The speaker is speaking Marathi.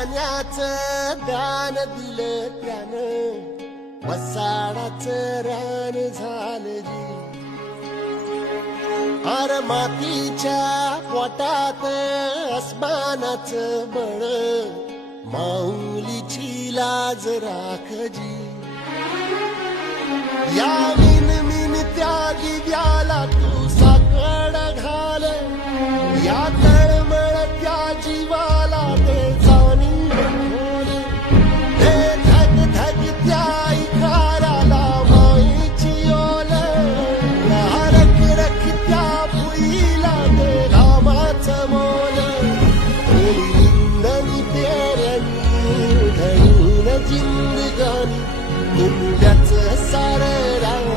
पाण्याचं दान दिलं त्यानं वसाडाचं रान झालं जी. अर मातीच्या पोटात अस्मानाचं बळ माऊलीची लाज राखजी. या मिन त्या दिव्याला तू साकड घाल, या तळमळत्या जीवाला ते जाणीव खोल. ते धग धग त्या इकाराला माईची ओल, या रख रख त्या भुईला ते रामाचं मोल. निंदनी पेरणी उधळून जिंदगानी मुंड्याचं सार राम